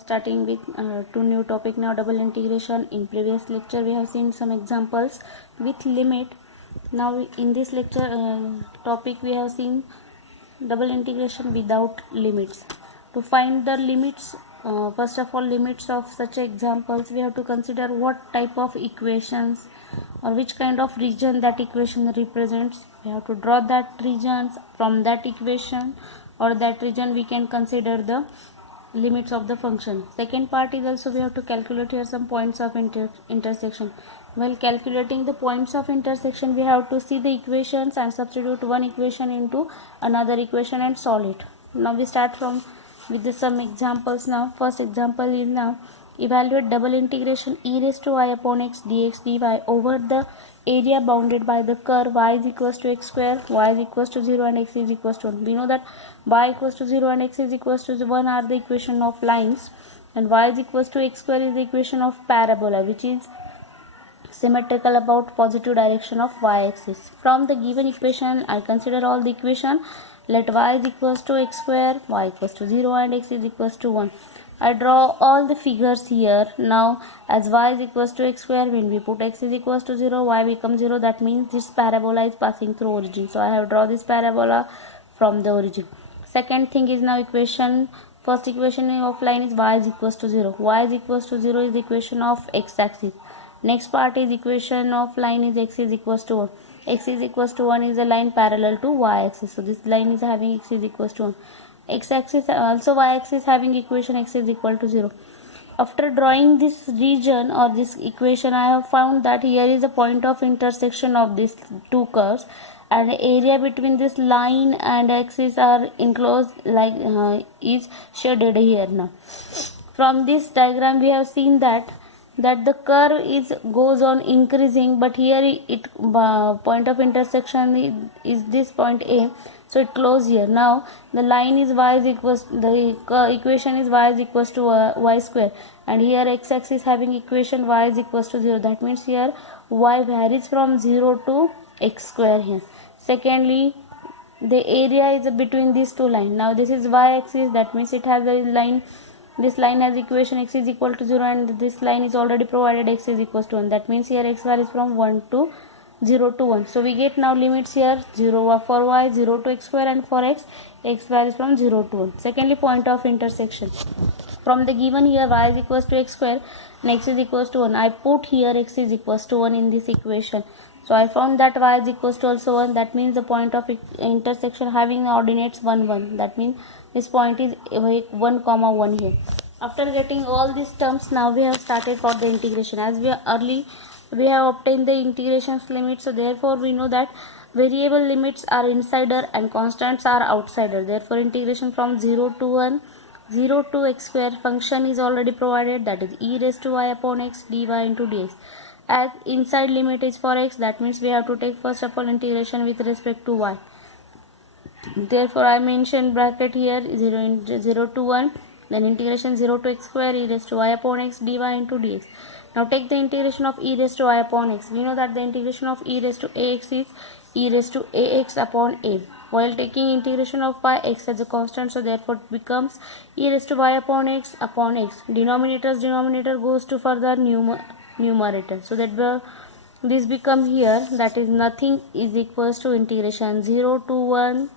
Starting with two new topic now, double integration. In previous lecture we have seen some examples with limit. Now in this lecture topic we have seen double integration without limits. To find the limits, first of all, limits of such examples, we have to consider what type of equations or which kind of region that equation represents. We have to draw that regions. From that equation or that region we can consider the limits of the function. Second part is also we have to calculate here some points of intersection. While calculating the points of intersection, we have to see the equations and substitute one equation into another equation and solve it. Now we start from with some examples. Now first example is, now evaluate double integration e raised to y upon x dx dy over the area bounded by the curve y is equals to x square, y is equals to 0 and x is equals to 1. We know that y equals to 0 and x is equals to 1 are the equation of lines, and y is equals to x square is the equation of parabola, which is symmetrical about positive direction of y-axis. From the given equation, I consider all the equation. Let y is equals to x square, y equals to 0 and x is equals to 1. I draw all the figures here. Now as y is equals to x square, when we put x is equals to 0, y becomes 0. That means this parabola is passing through origin. So I have draw this parabola from the origin. Second thing is, now equation, first equation of line is y is equals to 0. Y is equals to 0 is the equation of x-axis. Next part is equation of line is x is equals to 1. X is equals to 1 is a line parallel to y-axis. So this line is having x is equals to 1. X-axis also y-axis having equation x is equal to 0. After drawing this region or this equation, I have found that here is a point of intersection of these two curves, and the area between this line and axis are enclosed like is shaded here. Now from this diagram we have seen that the curve is goes on increasing, but here it point of intersection is this point A, so it close here. Now the line is y is equals, the equation is y is equals to y square, and here x-axis having equation y is equals to 0. That means here y varies from 0 to x square here. Secondly, the area is between these two lines. Now this is y-axis, that means it has a line. This line has equation x is equal to 0, and this line is already provided x is equals to 1. That means here x varies from 1 to 0 to 1. So we get now limits here, 0 for y, 0 to x square, and for x, x varies from 0 to 1. Secondly, point of intersection. From the given here y is equals to x square and x is equals to 1, I put here x is equals to 1 in this equation. So I found that y is equals to also 1. That means the point of intersection having ordinates 1 1. That means this point is 1 comma 1 here. After getting all these terms, now we have started for the integration. As we have obtained the integrations limit, so therefore we know that variable limits are insider and constants are outsider. Therefore integration from 0 to 1, 0 to x square function is already provided, that is e raised to y upon x dy into dx. As inside limit is for x, that means we have to take first of all integration with respect to y. Therefore I mentioned bracket here 0 to 1, then integration 0 to x square e raised to y upon x dy into dx. Now take the integration of e raised to y upon x. We know that the integration of e raised to ax is e raised to ax upon a. While taking integration of y, x as a constant, so therefore it becomes e raised to y upon x upon x. Denominator goes to further numerator. So that this become here, that is nothing is equals to integration 0 to 1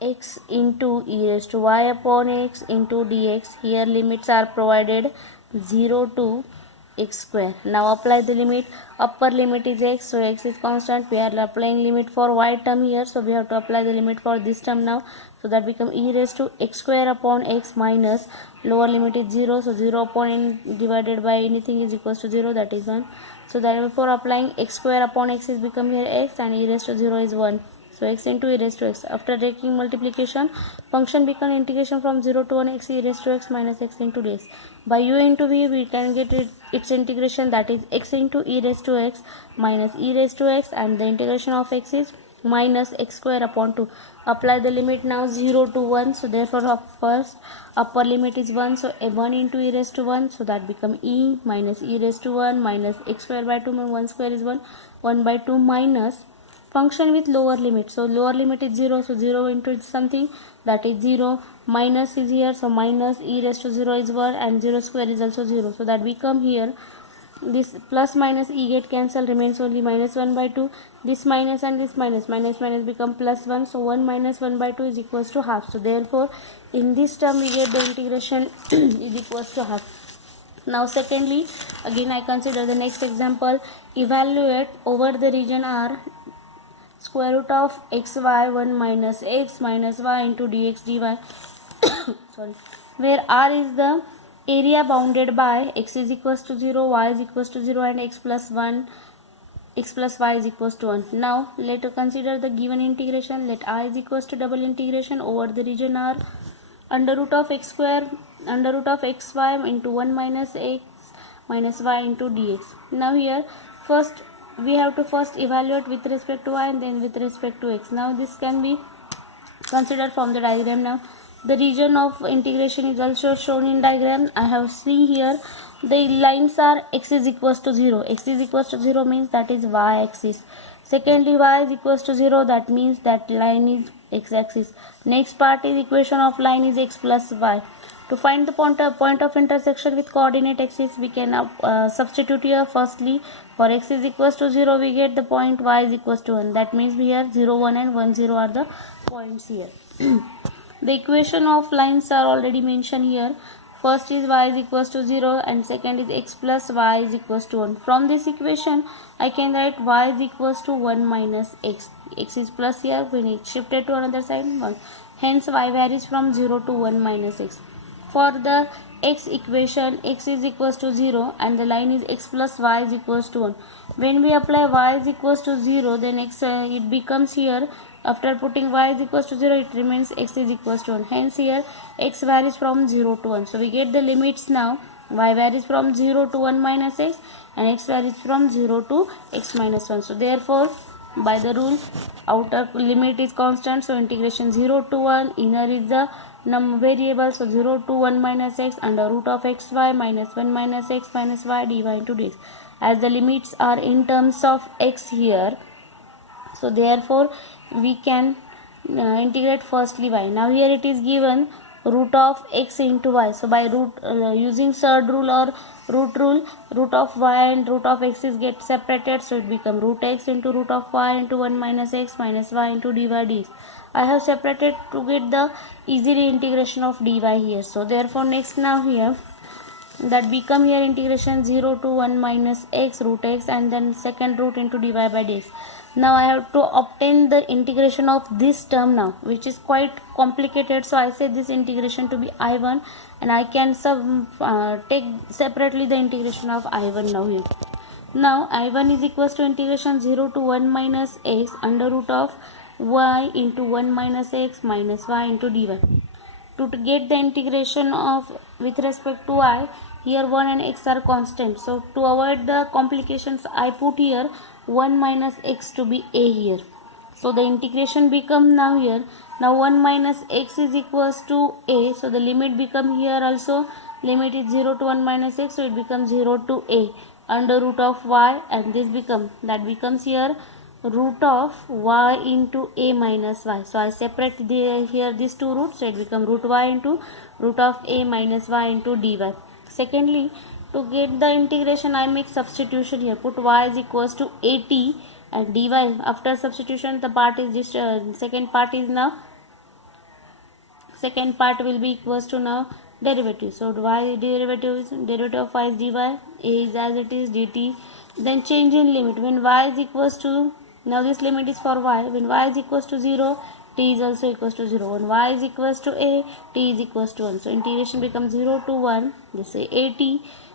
x into e raised to y upon x into dx. Here limits are provided 0 to x square. Now apply the limit. Upper limit is x, so x is constant. We are applying limit for y term here, so we have to apply the limit for this term now. So that become e raised to x square upon x minus lower limit is 0, so 0 upon n divided by anything is equals to 0, that is 1. So therefore applying x square upon x is become here x, and e raised to 0 is 1. So x into e raised to x. After taking multiplication, function become integration from 0 to 1 x e raised to x minus x into dx. By u into v, we can get its integration, that is x into e raised to x minus e raised to x, and the integration of x is minus x square upon 2. Apply the limit now 0 to 1. So therefore first upper limit is 1. So a 1 into e raised to 1. So that become e minus e raised to 1 minus x square by 2. 1 square is 1. 1 by 2 minus function with lower limit. So lower limit is 0, so 0 into something, that is 0. Minus is here, so minus e raised to 0 is 1, and 0 square is also 0. So that become here, this plus minus e get cancelled, remains only minus 1 by 2. This minus and this minus become plus 1. So 1 minus 1 by 2 is equals to half. So therefore in this term we get the integration is equals to half. Now secondly, again I consider the next example. Evaluate over the region R square root of xy 1 minus x minus y into dx dy sorry, where R is the area bounded by x is equals to 0, y is equals to 0, and x plus y is equals to 1. Now let us consider the given integration. Let I is equals to double integration over the region R under root of x square under root of xy into 1 minus x minus y into dx. Now here first we have to first evaluate with respect to y and then with respect to x. Now this can be considered from the diagram. Now the region of integration is also shown in diagram. I have seen here the lines are x is equals to 0. X is equals to 0 means that is y axis. Secondly, y is equals to 0, that means that line is x axis. Next part is equation of line is x plus y. To find the point of intersection with coordinate axis, we can substitute here. Firstly, for x is equals to 0, we get the point y is equals to 1. That means here 0, 1 and 1, 0 are the points here. The equation of lines are already mentioned here. First is y is equals to 0 and second is x plus y is equals to 1. From this equation, I can write y is equals to 1 minus x. X is plus here, when it shifted to another side, 1. Hence, y varies from 0 to 1 minus x. For the x equation, x is equals to 0 and the line is x plus y is equals to 1. When we apply y is equals to 0, then x it becomes here, after putting y is equals to 0, it remains x is equals to 1. Hence here x varies from 0 to 1. So we get the limits now. Y varies from 0 to 1 minus x and x varies from 0 to x minus 1. So therefore by the rule, outer limit is constant, so integration 0 to 1, inner is the variable, so 0 to 1 minus x under root of xy minus 1 minus x minus y dy into dx. As the limits are in terms of x here, so therefore we can integrate firstly y. Now here it is given root of x into y. So by using third rule or root rule, root of y and root of x is get separated, so it become root x into root of y into 1 minus x minus y into dy dx. I have separated to get the easily integration of dy here. So therefore next now here that become here integration 0 to 1 minus x root x and then second root into dy by dx. Now I have to obtain the integration of this term now, which is quite complicated. So I say this integration to be I1 and I can take separately the integration of I1 now here. Now I1 is equals to integration 0 to 1 minus x under root of y into 1 minus x minus y into dy. To get the integration of with respect to y, here 1 and x are constant. So to avoid the complications, I put here 1 minus x to be a here. So the integration become now here. Now 1 minus x is equals to a. So the limit become here also. Limit is 0 to 1 minus x. So it becomes 0 to a under root of y, and this becomes here root of y into a minus y. So I separate here these two roots, so it becomes root y into root of a minus y into dy. Secondly, to get the integration, I make substitution here. Put y is equals to at and dy. After substitution, the part is just second part will be equals to now derivative. So y derivative of y is dy, a is as it is dt. Then change in limit when y is equals to, now this limit is for y, when y is equals to 0, t is also equals to 0. When y is equals to a, t is equals to 1. So integration becomes 0 to 1, this is at,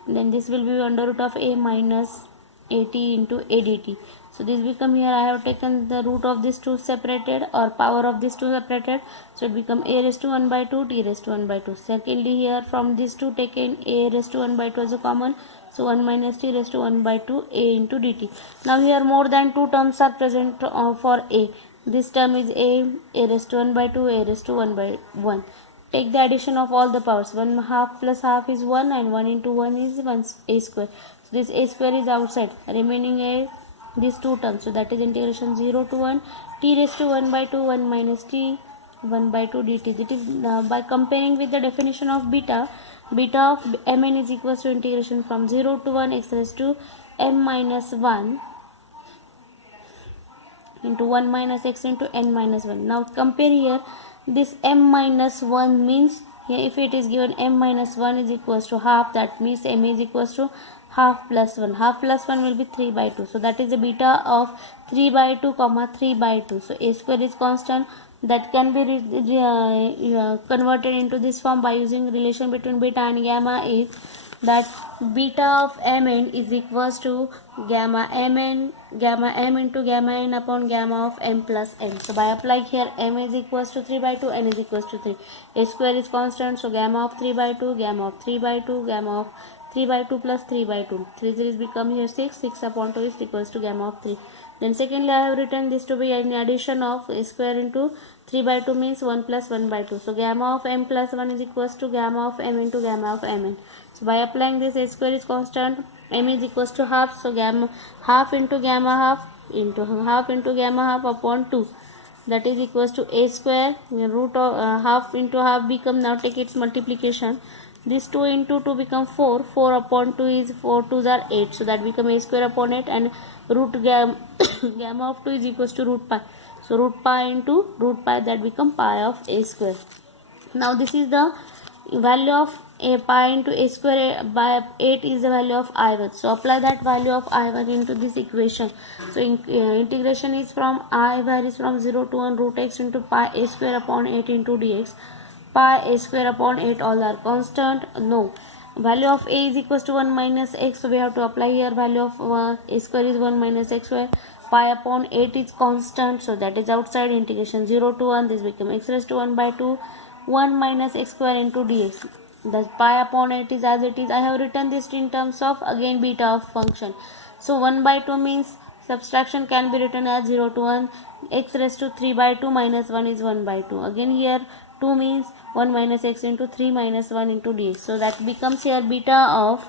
then this will be under root of a minus at into a dt. So this become here, I have taken the root of these two separated or power of these two separated, so it become a raised to 1 by 2, t raised to 1 by 2. Secondly here from these two taken a raised to 1 by 2 as a common, so 1 minus t raised to 1 by 2 a into dt. Now here more than two terms are present for a. This term is a raised to 1 by 2, a raised to 1 by 1. Take the addition of all the powers. 1 half plus half is 1 and 1 into 1 is 1 a square. So this a square is outside. Remaining a these two terms. So that is integration 0 to 1 t raised to 1 by 2 1 minus t 1 by 2 dt. That is by comparing with the definition of beta, beta of mn is equals to integration from 0 to 1 x raised to m minus 1 into 1 minus x into n minus 1. Now compare here, this m minus 1 means here if it is given m minus 1 is equals to half, that means m is equals to half plus 1. Half plus 1 will be 3 by 2. So that is the beta of 3 by 2 comma 3 by 2. So a square is constant, that can be converted into this form by using relation between beta and gamma is that beta of mn is equals to gamma m into gamma n upon gamma of m plus n. So by applying here, m is equals to 3 by 2, n is equals to 3. A square is constant, so gamma of 3 by 2, gamma of 3 by 2, gamma of 3 by 2 plus 3 by 2. 3 3 become here 6. 6 upon 2 is equals to gamma of 3. Then secondly, I have written this to be an addition of a square into 3 by 2 means 1 plus 1 by 2. So gamma of m plus 1 is equals to gamma of m into gamma of mn. So by applying this, a square is constant, m is equals to half, so gamma half into gamma half into gamma half upon 2, that is equals to a square. Root of half into half become, now take its multiplication, this 2 into 2 become 4, 4 upon 2 is 4 2s are 8, so that become a square upon 8, and root gamma of 2 is equals to root pi, so root pi into root pi, that become pi of a square. Now this is the value of a pi into a square by 8 is the value of I1. So apply that value of I1 into this equation. So integration is from I varies from 0 to 1 root x into pi a square upon 8 into dx. Pi a square upon 8 all are constant. No. Value of a is equals to 1 minus x. So we have to apply here value of a square is 1 minus x square. Pi upon 8 is constant. So that is outside. Integration 0 to 1. This becomes x raised to 1 by 2. 1 minus x square into dx. The pi upon 8 is as it is. I have written this in terms of again beta of function. So 1 by 2 means subtraction can be written as 0 to 1. X raised to 3 by 2 minus 1 is 1 by 2. Again here 2 means 1 minus x into 3 minus 1 into dx. So that becomes here beta of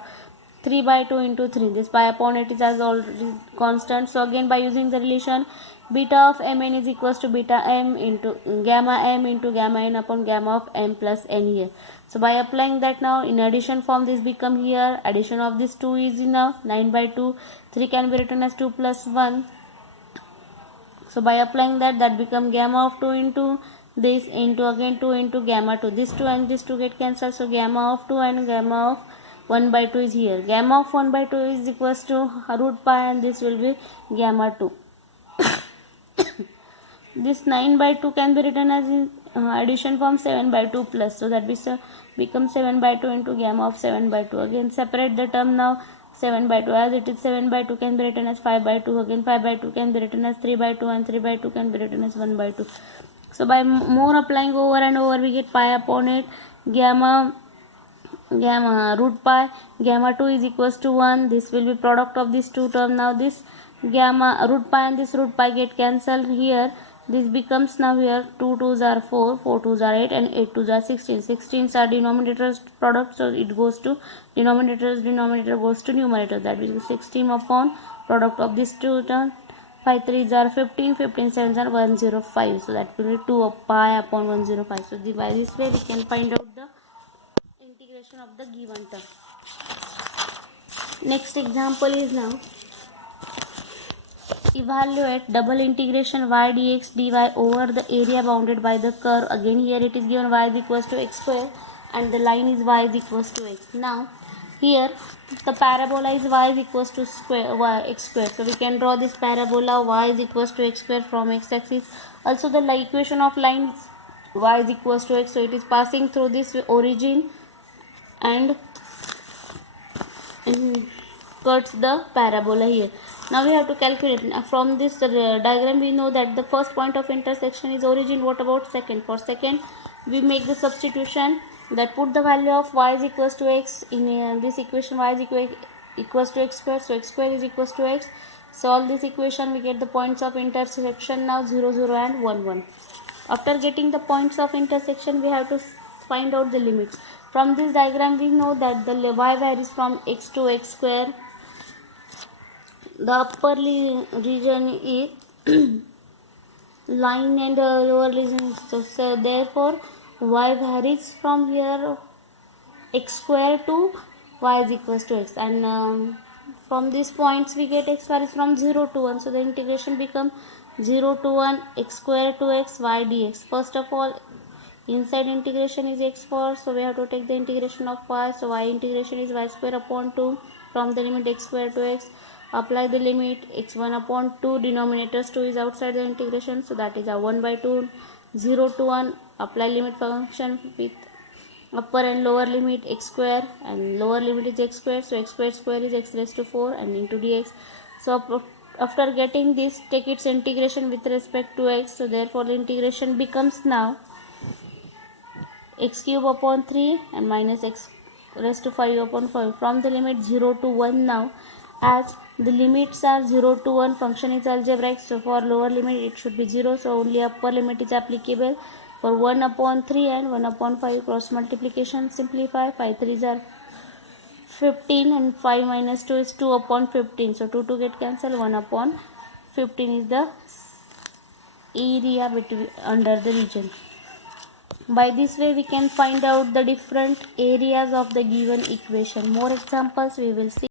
3 by 2 into 3. This pi upon 8 is as already constant. So again by using the relation, beta of mn is equals to beta m into gamma n upon gamma of m plus n here. So by applying that, now in addition form this become here, addition of this 2 is now 9 by 2, 3 can be written as 2 plus 1. So by applying that, that become gamma of 2 into this into again 2 into gamma 2. This 2 and this 2 get cancelled, so gamma of 2 and gamma of 1 by 2 is here. Gamma of 1 by 2 is equals to root pi, and this will be gamma 2. This 9 by 2 can be written as in addition form 7 by 2 plus. So that becomes 7 by 2 into gamma of 7 by 2. Again separate the term now, 7 by 2 as it is. 7 by 2 can be written as 5 by 2. Again 5 by 2 can be written as 3 by 2, and 3 by 2 can be written as 1 by 2. So by more applying over and over, we get pi upon 8 gamma root pi gamma 2 is equals to 1. This will be product of these two terms. Now this gamma root pi and this root pi get cancelled here. This becomes now here 2 2s are 4, 4 2s are 8, and 8 2s are 16. 16s are denominator's product, so it goes to denominator goes to numerator. That is 16 upon product of these two terms. 5 3s are 15, 15 7s are 105. So that will be 2 of pi upon 105. So by this way we can find out the integration of the given term. Next example is now evaluate double integration y dx dy over the area bounded by the curve. Again here it is given y is equals to x square and the line is y is equals to x. Now here the parabola is y is equals to x square. So we can draw this parabola y is equals to x square from x axis. Also the equation of line y is equals to x. So it is passing through this origin and cuts the parabola here. Now we have to calculate. From this diagram we know that the first point of intersection is origin. What about second? For second we make the substitution, that put the value of y is equals to x in this equation. Y is equals to x square, so x square is equals to x. Solve this equation, we get the points of intersection now 0 0 and 1 1. After getting the points of intersection, we have to find out the limits. From this diagram we know that the y varies from x to x square. the upper region is line and lower region. So therefore y varies from here x square to y is equals to x, and from these points we get x varies from 0 to 1. So the integration become 0 to 1 x square to x y dx. First of all, inside integration is x square, so we have to take the integration of y. So y integration is y square upon 2 from the limit x square to x. Apply the limit x1 upon 2, denominators 2 is outside the integration, so that is a 1 by 2, 0 to 1. Apply limit function with upper and lower limit x square, and lower limit is x square, so x square square is x raised to 4 and into dx. So after getting this, take its integration with respect to x, so therefore the integration becomes now x cube upon 3 and minus x raised to 5 upon 5 from the limit 0 to 1. Now as the limits are 0 to 1, function is algebraic, so for lower limit it should be 0, so only upper limit is applicable. For 1 upon 3 and 1 upon 5, cross multiplication, simplify. 5 3s are 15 and 5 minus 2 is 2 upon 15, so 2 get cancelled. 1 upon 15 is the area between under the region. By this way we can find out the different areas of the given equation. More examples we will see.